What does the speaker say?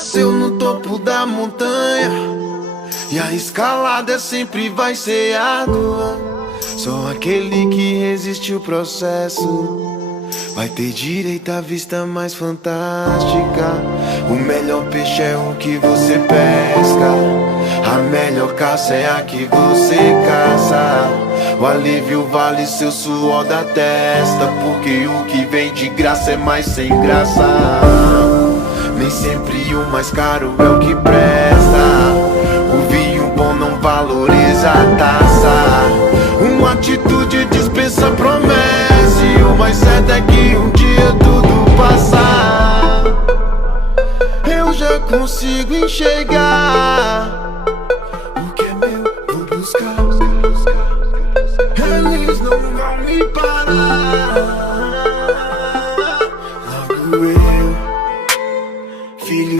nasceu no topo da montanha e a escalada sempre vai ser árdua. Só aquele que resiste o processo vai ter direito à vista mais fantástica. O melhor peixe é o que você pesca, a melhor caça é a que você caça. O alívio vale seu suor da testa, porque o que vem de graça é mais sem graça. Nem sempre o mais caro é o que presta. O vinho bom não valoriza a taça. Uma atitude dispensa promessa, e o mais certo é que um dia tudo passar. Eu já consigo enxergar